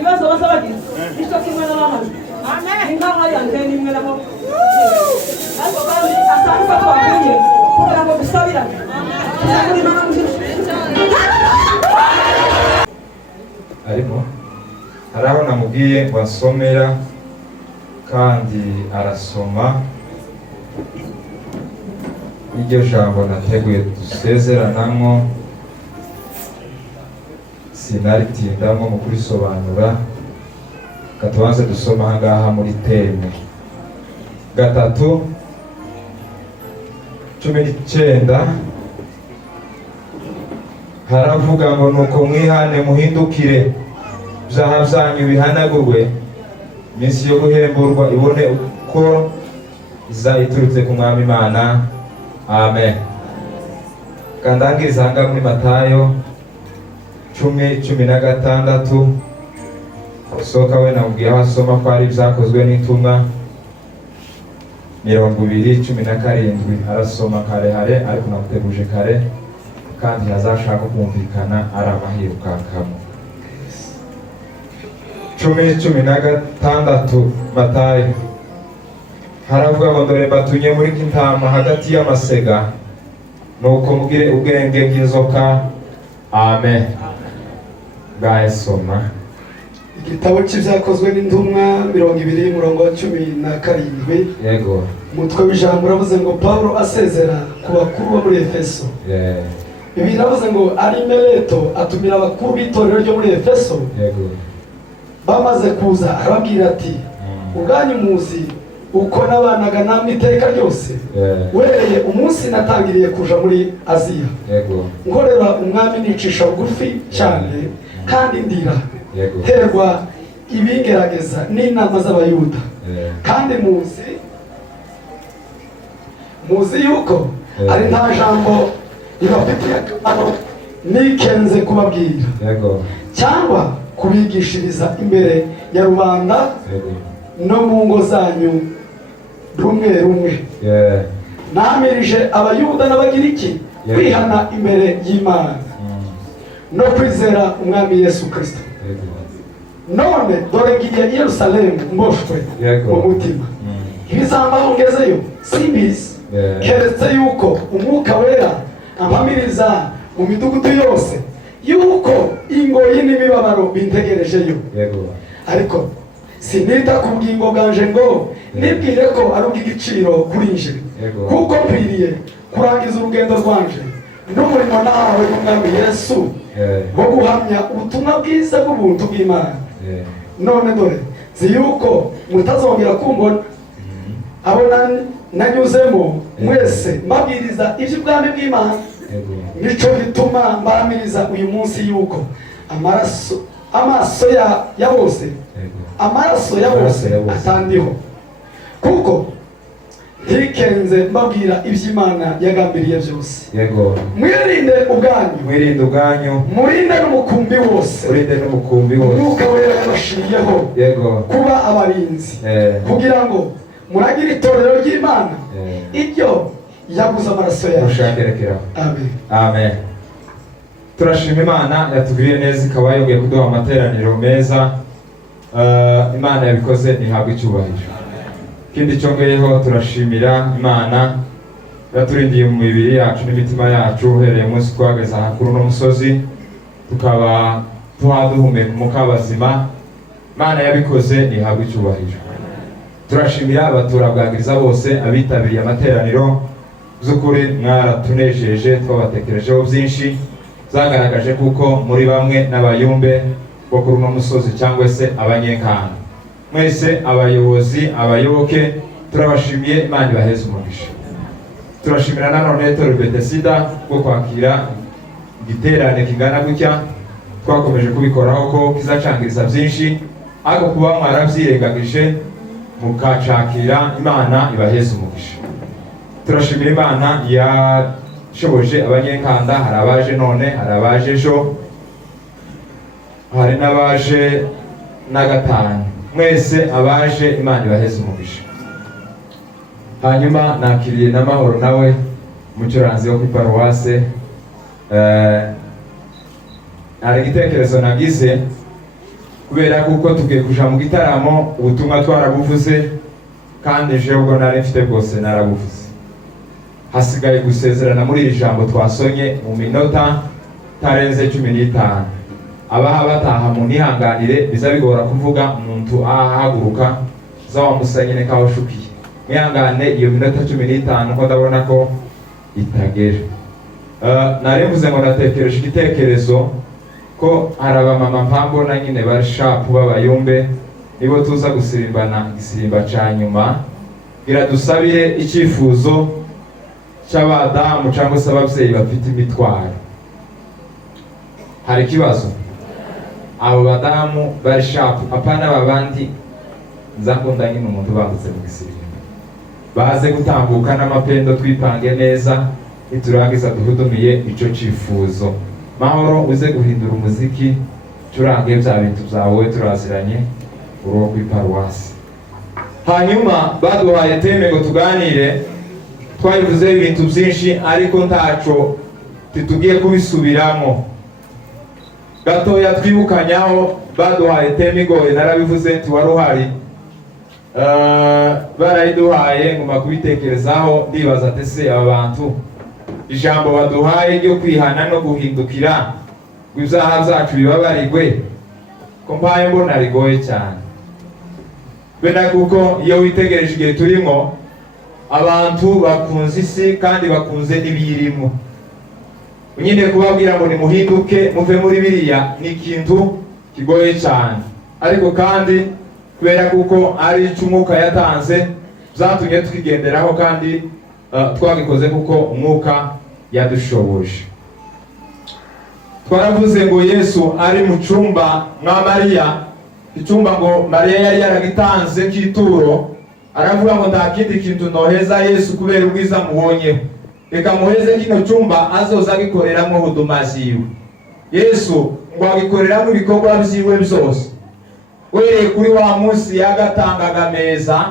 kibazo bazabagize icyo kimwe n'abahari inka yanjye n'imwe nabo ariko kandi atanga twakunye kugira ngo dusabirane ariko hari aho namubwiye ngo asomera kandi arasoma iryo jambo nateguye dusezeranamo sinaritindamu mu kurisobanura katubanze dusoma ahangaha muri teme 3:19 haravuga ngo nuko mwihane muhindukire ibyaha byanyu bihanagurwe iminsi yo guhemburwa ibone uko iza iturutse ku mwami Imana. Amen. Kandangiriza hanga muri Matayo 10:16 soka we namubwiye aho asoma ko ari byakozwe n'intumwa 20:17 arasoma karehare ariko namuteguje kare kandi yazashaka kumvikana ari amahirukakamo. 10:16 Matayo haravuga ngo dore mbatunye muri kintama hagati y'amasega nuko mugire ubwenge bw'inzoka. Amen. Soma igitabo cy'ibyakozwe n'intumwa 20:17. Yego. Umutwe w'ijambo uravuze ngo Paulo asezera ku bakuru bo muri Efeso. Ibi biravuze ngo Arimereto atumira abakuru b'itorero ryo muri Efeso. Yego. Bamaze kuza arababwira ati ubwanyu muzi uko nabanaga namwe iteka ryose wereye umunsi natangiriye kuja muri Aziya. Yego. Nkorera umwami nicisha bugufi cyane kandi ndira terwa ibingerageza n'inama z'abayuda. Kandi muzi yuko ari nta jambo ribafitiye akamaro nikenze kubabwira cyangwa kubigishiriza imbere ya rubanda no mu ngo zanyu rumwe rumwe. Namirije abayuda n'abagiriki kwihana imbere y'Imana no kwizera umwami Yesu Kristo. None dore ngiye i Yerusalemu mboshwe mu mutima. Ibizambaho ngezeyo simbizi keretse yuko umwuka wera ampamiriza mu midugudu yose yuko ingoyi n'imibabaro bintegerejeyo. Ariko sinita ku bwingo bwanje ngo nibwire ko ari ubw'igiciro kuri nje kuko mpiriye kurangiza urugendo rwanje n'umurimo nahawe n'umwami Yesu wo guhamya ubutumwa bwiza bw'ubuntu bw'Imana. None dore nzi yuko mutazongera kumbona abo nanyuzemo mwese mbabwiriza iby'ubwami bw'Imana. Nico gituma mbamiriza uyu munsi yuko amaso ya bose atandiho kuko ntikenze mbabwira iby'Imana yagambiriye byose. Mwirinde ubwanyu murinde n'umukumbi wose umwuka wera yabashiriyeho kuba abarinzi kugira ngo muragire itorero ry'Imana ibyo yaguze amaraso yacu. Amen. Turashima Imana yatugiriye neza ikaba yongeye kuduha amateraniro meza. Imana yabikoze ihabwa icyubahiro. Ikindi cyongeyeho turashimira Imana yaturindiye mu mibiri yacu n'imitima yacu uhereye umunsi twageze aha kuri uno musozi tukaba duhumeka umwuka bazima. Imana yabikoze ihabwa icyubahiro. Turashimira abaturabwagiriza bose abitabiriye amateraniro z'ukuri mwaratunejeje twabatekerejeho byinshi zagaragaje kuko muri bamwe n'abayumbe bo kuri uno musozi cyangwa se abanyenkana. Mwese abayobozi abayoboke turabashimiye. Imana ibaheze umugisha. Turashimira nanone Torero Bethesda bwo kwakira igiterane kingana gutya. Twakomeje kubikoraho ko kizacangiriza byinshi ariko kuba mwarabyirengagije mukacakira. Imana ibaheze umugisha. Turashimira Imana yashoboje abanyenkanda. Hari abaje none, hari abaje ejo, hari n'abaje na gatanu. Mwese abaje Imana ibaheze umugisha. Hanyuma nakiriye n'amahoro nawe umucuranzi wo kuri paruwase. Hari igitekerezo nagize kubera kuko tugiye kuja mu gitaramo ubutumwa twarabuvuze kandi je ubwo nari mfite bwose narabuvuze. Hasigaye gusezerana muri iri jambo twasonye mu minota tarenze 15. Abaha bataha mu nihanganire biza bigora kuvuga umuntu ahaguruka zawa musanyene kaho shukiye. Nihangane iyo minota 15 ko ndabona ko itagera. Narevuze ngo natekereje igitekerezo ko haraba mama mpambona nyine bari sharp b'abayumbe nibo tuza gusirimbana igisirimba ca nyuma. Biradusabire icyifuzo cy'abadamu cyangwa se ababyeyi bafite imitwaro. Hari kibazo abo badamu bari sharp apana babandi nzakunda nyine umuntu bandutse mu gisirimba baze gutambuka n'amapendo twipange neza niturangiza duhudumiye ico cifuzo. Mahoro uze guhindura umuziki turange bya bintu byawe turaziranye uruwo kwiparuwasi. Hanyuma baduhaye teme ngo tuganire twayivuze ibintu byinshi ariko ntaco titugiye kubisubiramo. Gatoya twibukanyaho baduhaye teme igoye narabivuze tuwaruhari. Barayiduhaye ngoma kubitekerezaho ndibaza tese aba bantu ijambo baduhaye ryo kwihana no guhindukira ibyaha byacu bibabarigwe ko mpaye mbona rigoye cyane. Bena kuko iyo witegereje igihe turimo abantu bakunze isi kandi bakunze n'ibiyirimo. Nyine kubabwira ngo nimuhinduke muve muri biriya ni ikintu kigoye cyane, ariko kandi kubera kuko ari icy'umwuka yatanze byatumye twigenderaho kandi twagikoze kuko umwuka yadushoboje. Twaravuze ngo Yesu ari mu cyumba nka Mariya, icyumba ngo Mariya yari yaragitanze kituro, aravuga ngo nta kindi kintu noheza Yesu kubera ubwiza mubonyeho, reka muheze kino cyumba azoza gikoreramo huduma ziwe. Yesu ngo agikoreramo ibikorwa byiwe byose, wereye kuri wa munsi yagatangaga meza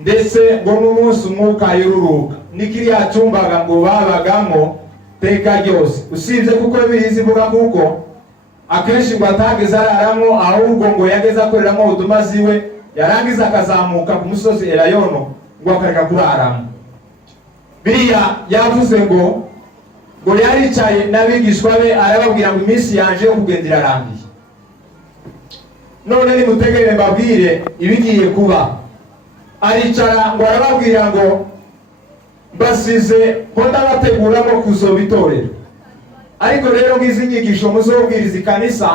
ndetse ngo n'umunsi umwuka yururuka nikiriya cyumbaga ngo babagamo teka ryose. Usibye kuko bihizi vuga kuko akenshi ngo atageze araramo, ahubwo ngo yageze akoreramo huduma ziwe, yarangiza akazamuka ku musozi Elayono ngo akareka kuraramo. Biriya yavuze ngo yaricaye n'abigishwa be arababwira ngo iminsi yanje yo kugenda irarangiye, none nimutegere mbabwire ibigiye kuba. Aricara ngo arababwira ngo basize ko ndabateguramo kuzoba itorero, ariko rero nk'izi nyigisho muzobwiriza ikanisa,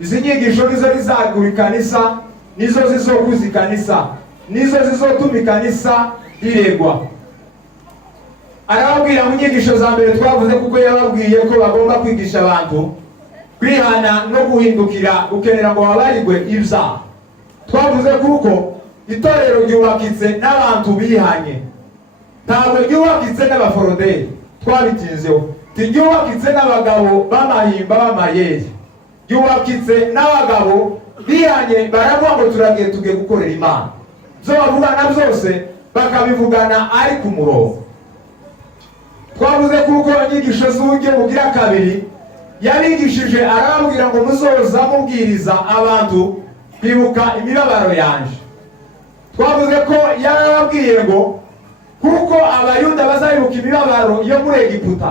izi nyigisho nizo zizagura ikanisa, nizo zizokuza ikanisa, nizo zizotuma ikanisa riregwa. Arababwira mu nyigisho za mbere twavuze kuko yababwiye ko bagomba kwigisha abantu kwihana no guhindukira gukenera ngo babarirwe ibyaha. Twavuze kuko itorero ryubakitse n'abantu bihanye, ntabwo ryubakitse n'abaforoderi, twabitinzeho. Ryubakitse n'abagabo b'amahimba b'amayeri, ryubakitse n'abagabo bihanye baravuga ngo turagiye tugiye gukorera Imana. Byo bavugana byose bakabivugana ari ku murongo. Twavuze kuko inyigisho z'uburyo bugira kabiri yabigishije arababwira ngo muzoza mubwiriza abantu kwibuka imibabaro yanje. Twavuze ko yarababwiye ngo kuko abayuda bazayibuka imibabaro yo muri Egiputa,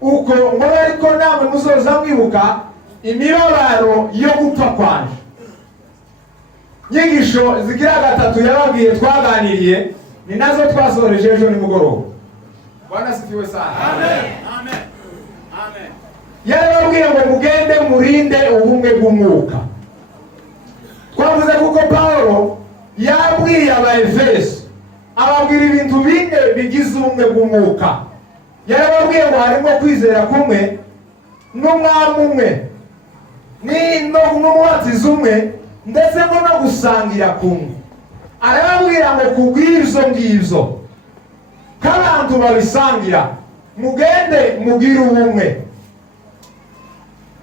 uko ngo ariko namwe muzoza mwibuka imibabaro yo gupfa kwanje. Nyigisho zigira gatatu yababwiye twaganiriye ni nazo twasoreje ejo nimugoroba. Bwana sifiwe sana. Amen. Amen. Amen. Yarababwiye ngo mugende murinde ubumwe bw'umwuka. Twavuze kuko Paulo yabwiye Abaefeso ababwira ibintu bine bigize ubumwe bw'umwuka. Yarababwiye ngo harimo kwizera kumwe n'umwami umwe n'umubatizo umwe ndetse ngo no gusangira kumwe. Arababwira ngo kubw'ibyo ngibyo k'abantu babisangira mugende mugire ubumwe.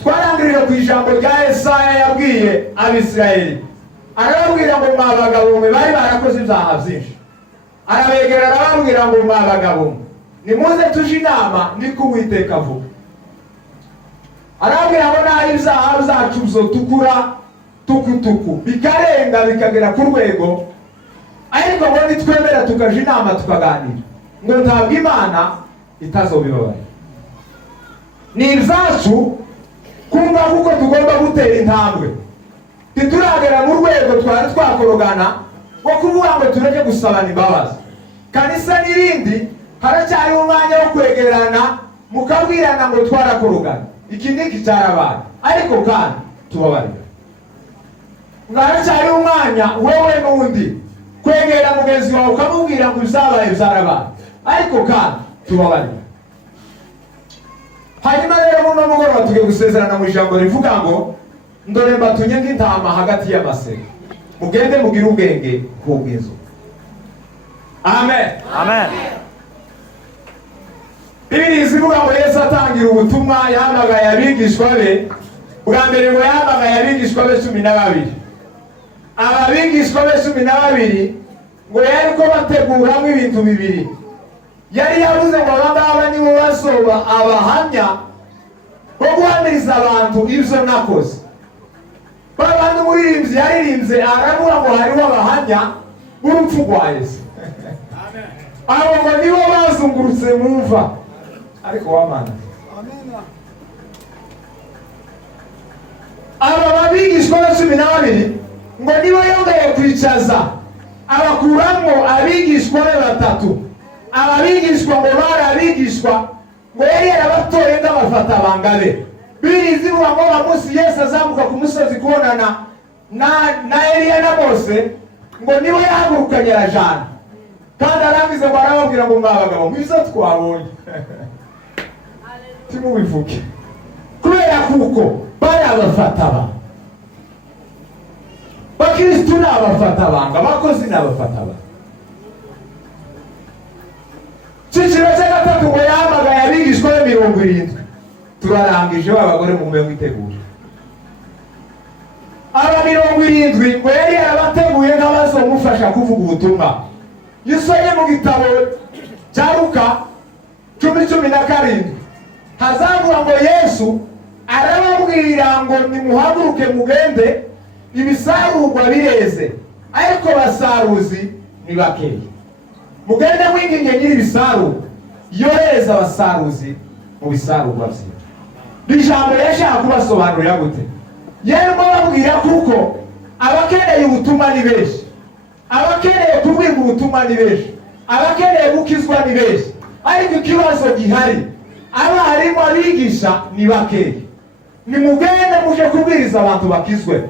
Twarangirira ku ijambo rya Yesaya yabwiye Abisirayeli, arababwira ngo mwa bagabo mwe bari barakoze ibyaha byinshi, arabegera arababwira ngo mwa bagabo mwe nimuze tuje inama niko Uwiteka avuga. Arababwira ngo naho ibyaha byacu bizotukura tukutuku bikarenga bikagera ku rwego ariko ngo nitwemera tukaja inama tukaganira ngo ntabwo Imana itazobibabarira. Ni ibyacu kumva kuko tugomba gutera intambwe, tituragera mu rwego twari twakorogana ngo kuvuga ngo tureke gusabana imbabazi. Kanisa n'irindi haracyari umwanya wo kwegerana mukabwirana ngo twarakorogana, iki niki cyarabaye, ariko kandi tubabarira. Haracyari umwanya wowe n'undi kwegera mugenzi wawe ukamubwira ngo uzabaye byarabaye, ariko kandi tubabarira. Hanyuma rero muno mugoroba tugiye gusezerana mu ijambo rivuga ngo ndore mbatunye nk'intama hagati y'amasega, mugende mugire ubwenge bw'ubwizo. Amen. Amen. Bibiri zivuga ngo Yesu atangira ubutumwa yahamagaye abigishwa be. Bwa mbere ngo yahamagaye abigishwa be 12. Aba bigishwa be 12 ngo yari ko bateguramo ibintu bibiri. Yari yavuze ngo abangaba nibo basoba abahamya bo guhamiriza abantu ibyo nakoze. Babandi umuririmbyi yaririmbye aravuga ngo hariho abahamya b'urupfu rwa Yesu. Abo ngo nibo bazungurutse mu mva, ariko wamana. Aba babigishwa be 12 ngo nibo yongeye kwicaza abakuramo abigishwa be 3. Ababigishwa ngo bari abigishwa ngo yari yarabatoye nk'abafata bangabe. Birizi ngo bamusi Yesu azamuka ku musozi kubonana na Eliya na Mose, ngo niwe yahagurukanye arajana kandi arangize ngo arababwira ngo mwabagabo mwiza twabonye timubivuge kubera kuko bari abafata ba bakristo n'abafata banga bakozi n'abafata ba. Ciciro cya gatatu ngo yahamagaye abigishwa be 70. Turarangije abagore mu mbeho itegura. Aba 70 ngo yari yarabateguye nk'abazomufasha kuvuga ubutumwa. Yusonye mu gitabo cya Luka 10:17 hazavuga ngo Yesu arababwira ngo nimuhaguruke mugende, ibisarurwa bireze ariko basaruzi ni bakeya. Mugende mwinginge nyiri ibisaru yohereza abasaruzi mu bisarurwa bye. Bijambo yashaka kubasobanurira gute? Yerimo babwira kuko abakeneye ubutumwa ni benshi, abakeneye kubwirwa ubutumwa ni benshi, abakeneye gukizwa ni benshi, ariko ikibazo gihari abarimu abigisha ni bakeya. Nimugende muje kubwiriza abantu bakizwe,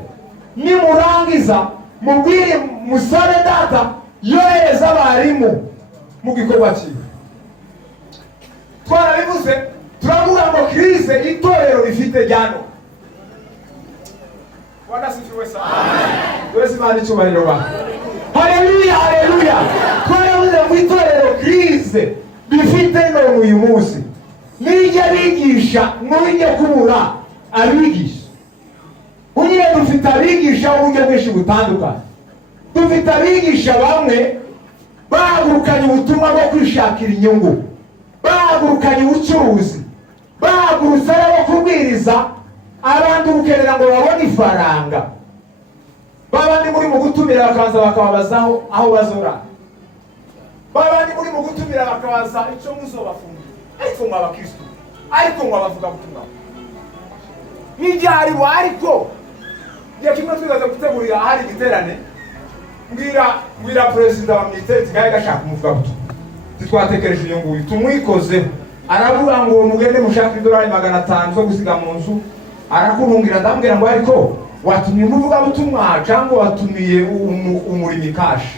nimurangiza mubwire musabe data yohereza abarimu mu gikorwa cyiwe. Twarabivuze turavuga ngo krize itorero rifite jyano. Wanasifiwe sana. Amen. Wese mani cyubahiro ba. Haleluya, haleluya. Twaravuze ngo itorero krize rifite none uyu munsi. Nijya bigisha mwinye kubura abigisha. Unyine dufite abigisha uburyo bwinshi butandukanye. Dufite abigisha bamwe bahagurukanye ubutumwa bwo kwishakira inyungu, bahagurukanye ubucuruzi, bahagurutse abo kubwiriza abantu gukenera ngo babone ifaranga. Babandi muri mu gutumira bakaza bakababazaho aho bazora. Babandi muri mu gutumira bakabaza icyo muzobafungira. Ariko mwa bakristo, ariko mwa bavuga butumwa. Nijari wa ariko ngiye kimwe twigaza gutegurira ahari giterane. Mbwira president wa military gaye gashaka kumuvuga butumwa. Titwatekereje iyo nguyu tumwikoze. Aravuga ngo mugende mushaka $500 zo gusiga mu nzu. Arakurungira ndambwira ngo ariko watumye umuvuga butumwa cyangwa watumiye umurimi kashi.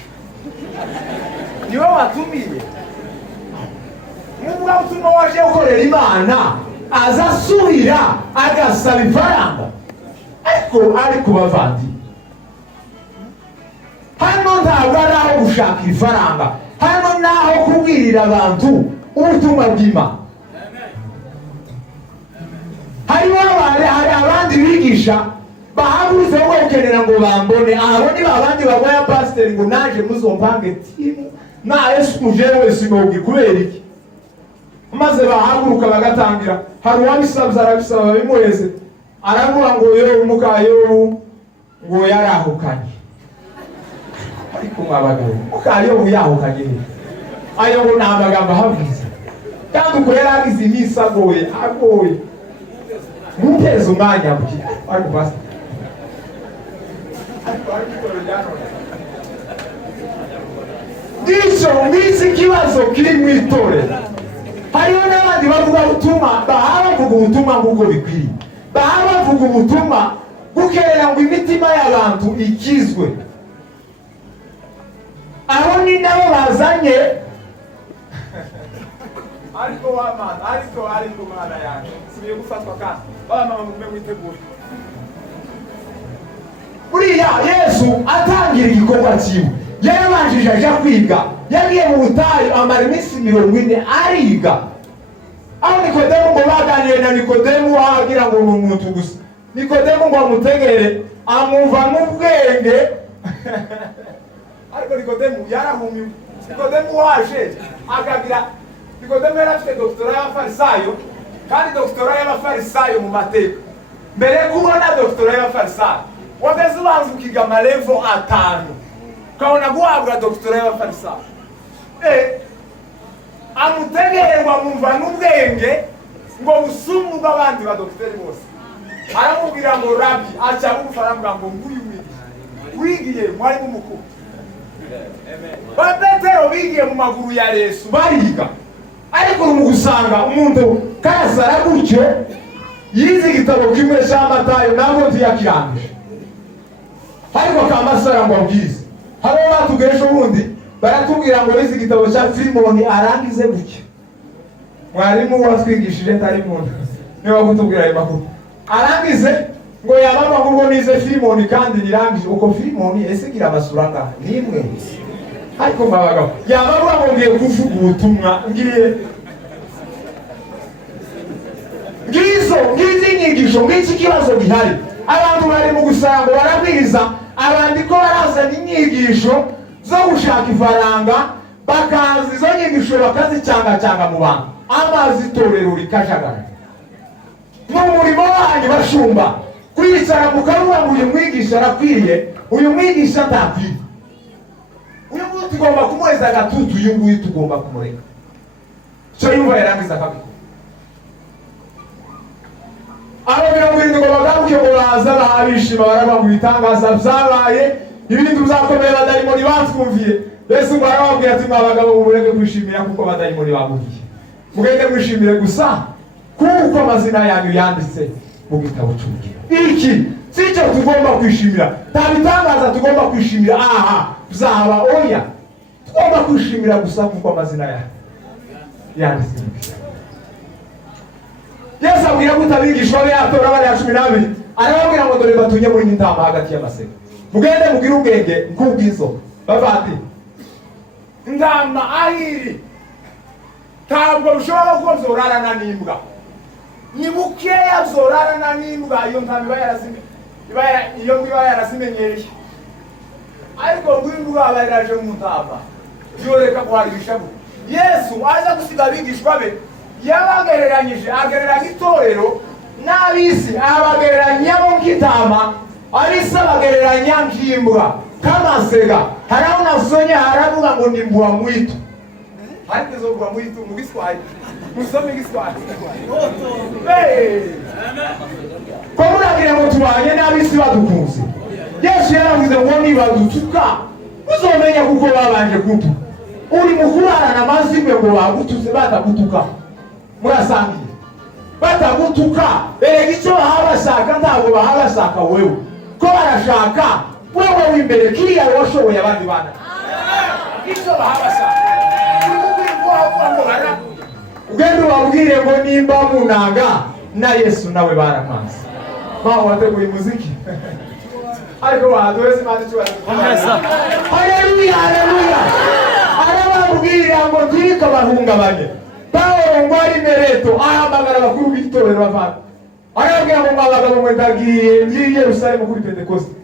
Niwe watumiye. Umuvuga butumwa waje ukorera Imana azasubira agasaba ifaranga. Ariko bavandi. Hano ntabwo ari aho gushaka ifaranga, hano naho kubwirira abantu ubutumwa bw'Imana. Hari abandi bigisha bahagurutse ngo ukenera ngo bambone, abo ni babandi bagwaya pastor ngo naje muzompange timu na Yesu kuje wese mubwi kubera iki. Maze bahaguruka bagatangira, hari uwabisabye arabisaba bimuheze, aravuga ngo yo umukayo ngo yarahukanye. Ariko mwabagabo mukayo uyahukanye ayo ngo namagambo havuze kandi uko yaragize iminsi agoye muteze umwanya buki ariko basi ngisi kibazo kiri mu itorero. Hariho n'abandi bavuga ubutumwa bavuga ubutumwa nk'uko bikwiriye, bavuga ubutumwa gukerera ngo imitima y'abantu ikizwe. Abo ni nabo bazanye ariko wamana ariko mana yanjye sibiye gufatwa kandi bamama mume mwitegura. Buriya Yesu atangira igikorwa cyiwe yarabanjije aja kwiga, yagiye mu butayu amara iminsi 40 ariga. Aho Nikodemu ngo baganiriye na Nikodemu wagira ngo ni umuntu gusa. Nikodemu ngo amutegere amumva n'ubwenge ariko Nikodemu yarahumye. Nikodemu waje akagira Nikodemu yarafite doktora y'abafarisayo kandi doktora y'abafarisayo mu mateka. Mbere kubona doktora y'abafarisayo wageze ubanza ukiga amalevo 5 ukabona guhabwa doktora y'abafarisayo. Amutegererwa mumva n'ubwenge ngo busumu bw'abandi ba dokteri bose. Aramubwira ngo rabi acha bumufaramuga ngo nguyu wigiye mwari mumukuru. Ba Petero bigiye mu maguru ya Yesu bariga. Ariko mu gusanga umuntu kasara gutyo yize igitabo kimwe cya Matayo nabo tuyakirangije. Ariko kamasara ngo abwize. Habo batugesho bundi baratubwira ngo yize igitabo cya Filimoni arangize gutyo. Mwarimu watwigishije ntari muntu niba gutubwira ayo makuru. Arangize ngo yababa ngo nize Filimoni kandi nirangije uko Filimoni ese gira abasuranga nimwe. Ariko mabagabo yababa ngo ngiye kuvuga ubutumwa ngizi nyigisho ngiki kibazo gihari. Abantu bari mu gusanga barabwiriza abandi ko barazana inyigisho zo gushaka ifaranga bakazi izo nyigisho bakazicanga mu bantu amazi itorero rikajagara. Mu murimo wanyu bashumba kwicara mukavuga ngo uyu mwigisha arakwiye uyu mwigisha atakwiye. Uyu nguyu tugomba kumuheza agatutu, uyu nguyu tugomba kumureka. Cyo yumva yarangiza kabiri. Ababwira ngo ngo bagaruke ngo baza bahabishima baraba mu bitangaza byabaye ibindi uzakomera badayimoni batwumviye. Yesu ngo arababwira ati mwabagabo mureke kwishimira kuko badayimoni bamuhiye. Mugende mwishimire gusa kuko amazina yanyu yanditse mu gitabo cy'ubugingo. Iki sicyo tugomba kwishimira. Tabitangaza tugomba kwishimira zaba oya. Tugomba kwishimira gusa kuko amazina yanyu yanditse mu gitabo. Yesu abwira gutabigishwa be atora bari 12 arababwira ngo dore batunye muri intama hagati y'amasega. Mugende mugire ubwenge nk'ubwizo bavati ndama ahiri ntabwo ushobora ko zorarana n'imbwa. Ni bukeya zorarana n'imbwa iyo ntama iba yarasimenyereye. Ariko ngw'imbwa abayiraje mu ntama yoreka kwarisha. Yesu aza gusiga abigishwa be yabagereranyije agereranya itorero n'abisi abagereranya bo nk'intama abisi abagereranya nk'imbwa k'amasega. Haraho nasonya haravuga ngo ni mbwa mwitu. Ariko izo mbwa mwitu mu Giswahili musome Giswahili ko muragira ngo tubanye n'abisi badukunze. Yesu yaravuze ngo niba dutuka uzomenya kuko babanje kutu uri mukurana amazimwe ngo bagutuze batagutuka. Murasangiye batagutuka erega icyo bahabashaka ntabwo bahabashaka wewe ko barashaka wewe w'imbere kiriya washoboye abandi bana icyo bahabashaka ugende ubabwire ngo nimba munanga na Yesu nawe baramanze. Baho wateguye muziki ariko baduheze imana cyo haleluya haleluya. Arababwira ngo ntirika bahungabanye. Pawulo ngo ari Mereto ahamagara abakuru b'itorero bavana. Arababwira ngo abagabo mwe ndagiye ndi Yerusalemu kuri Pentecoste.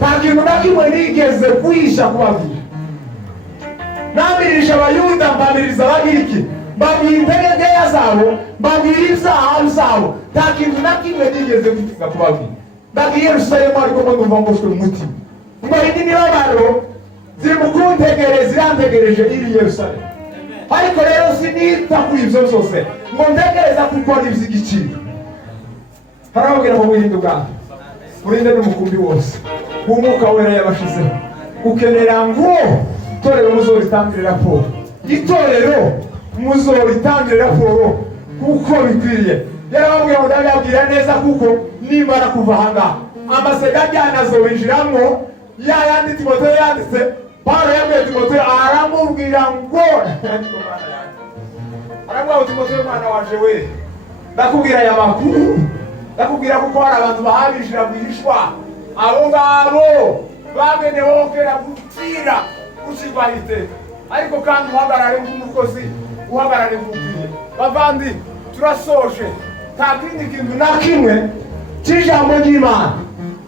Takintu nakimwe nigeze kwisha kubabwira. Namirisha abayuda mbamiriza abagiriki mbabwira integekeya zabo mbabwira ibyaha byabo. Takintu nakimwe nigeze kuvuga kubabwira. ndagiye Yerusalemu ariko ndumva mboshwe mu mutima ngo indi mibabaro ziri mu kuntegereza irantegereje iri Yerusalemu ariko rero sinita kuri ibyo byose ngo ntegereza gukora iby'igiciro harababwira ngo mwirinde ubwandu murinde n'umukumbi wose w'umwuka wera yabashizeho ukenera ngo itorero muzoritangire raporo itorero muzoritangire raporo kuko bikwiriye yarababwira ngo ndababwira neza kuko nimara kuva ahangaha amasega ajyana azobinjiramo ya yandi Timoteyo yanditse Pawulo yabwiye Timoteyo aramubwira ngo Timoteyo mwana waje we ndakubwira aya makuru ndakubwira kuko hari abantu bahabishira bwishwa abo ngabo bagenewe kera gupfira gushyirwaho iteka ariko kandi uhagarare nk'umukozi uhagarare nk'ukwiye bavandi turasoje nta kindi kintu na kimwe cy'ijambo ry'Imana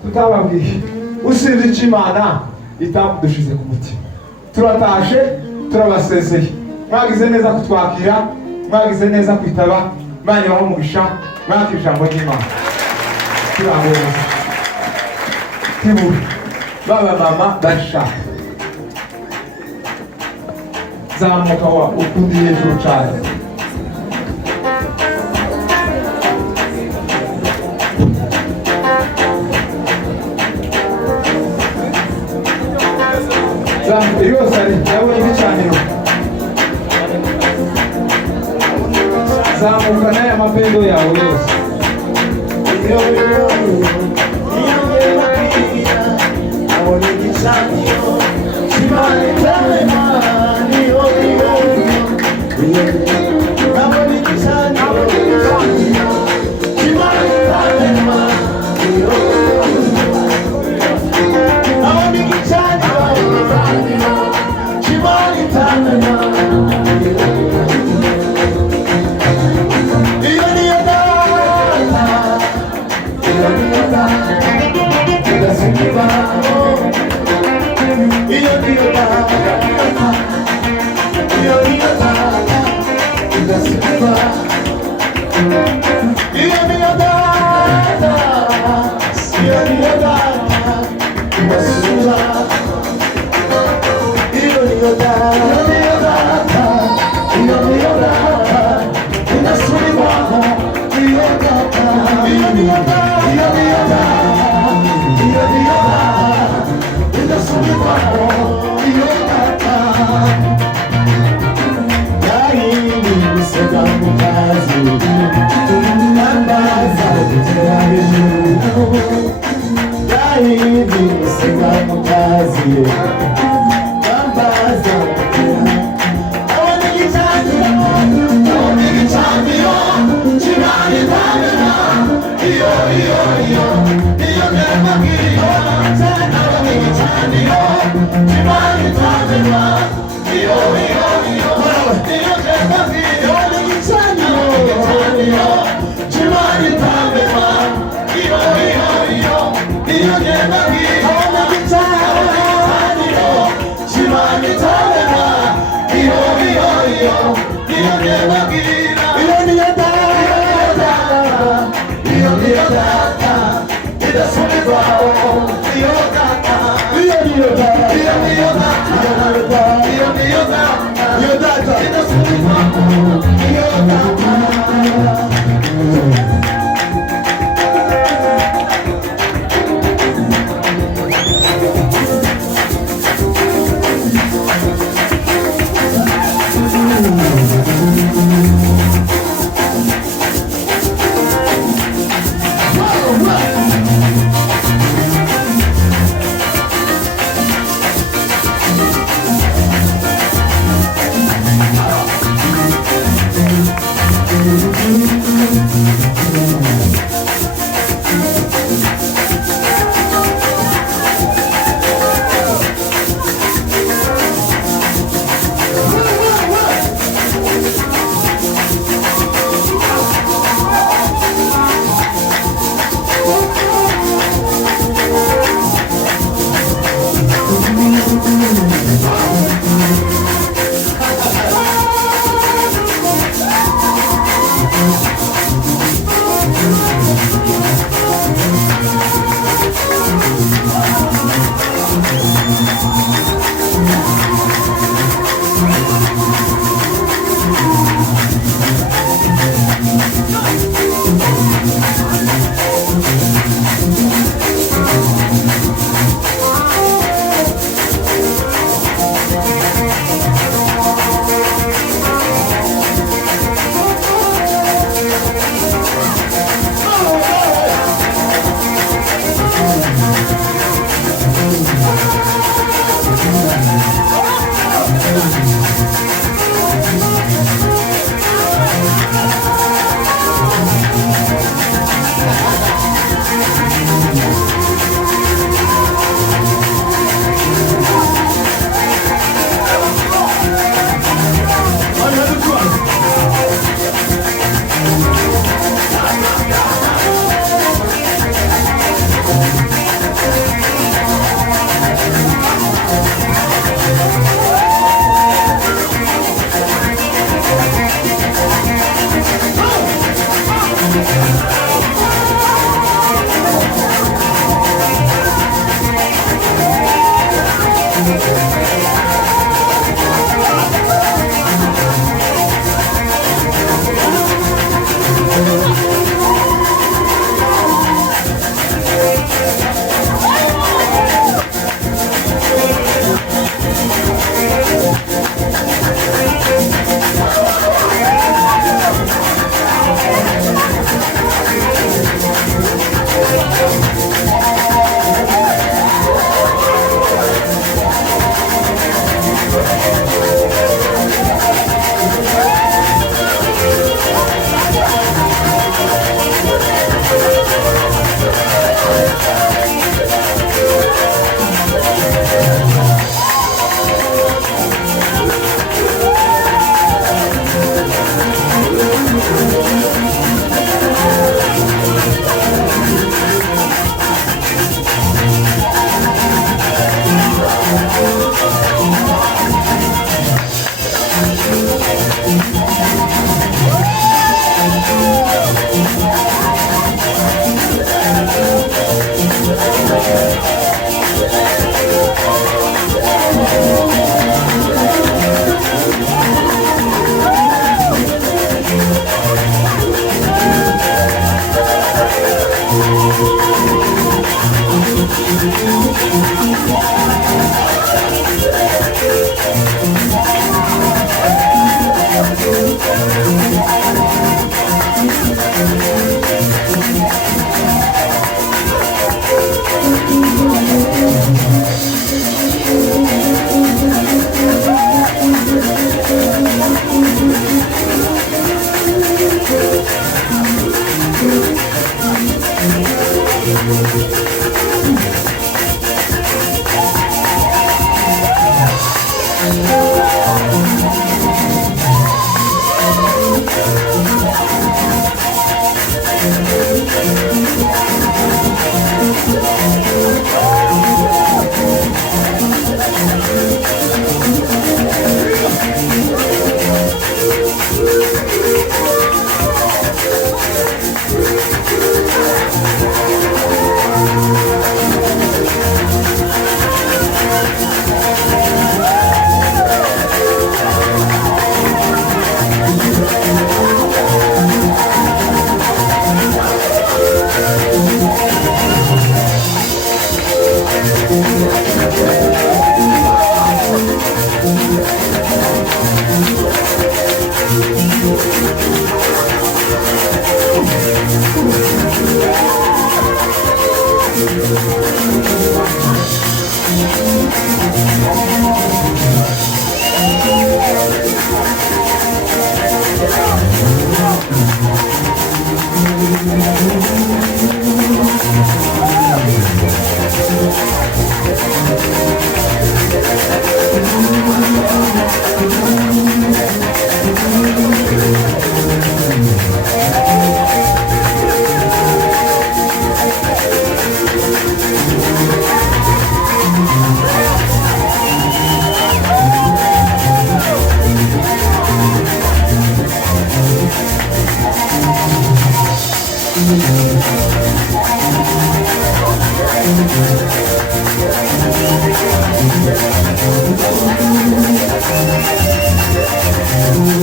tutababwiye usibye icyo Imana itamudushize ku mutima turatashe turabasezeye mwagize neza kutwakira mwagize neza kwitaba Imana ibahe umugisha mwakira ijambo ry'Imana turangurura tibura baba mama bashaka zamuka wa ukundi hejuru cyane zamuka yose ari yawe n'icaniro zamuka n'aya mapendo yawe yose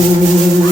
Thank you.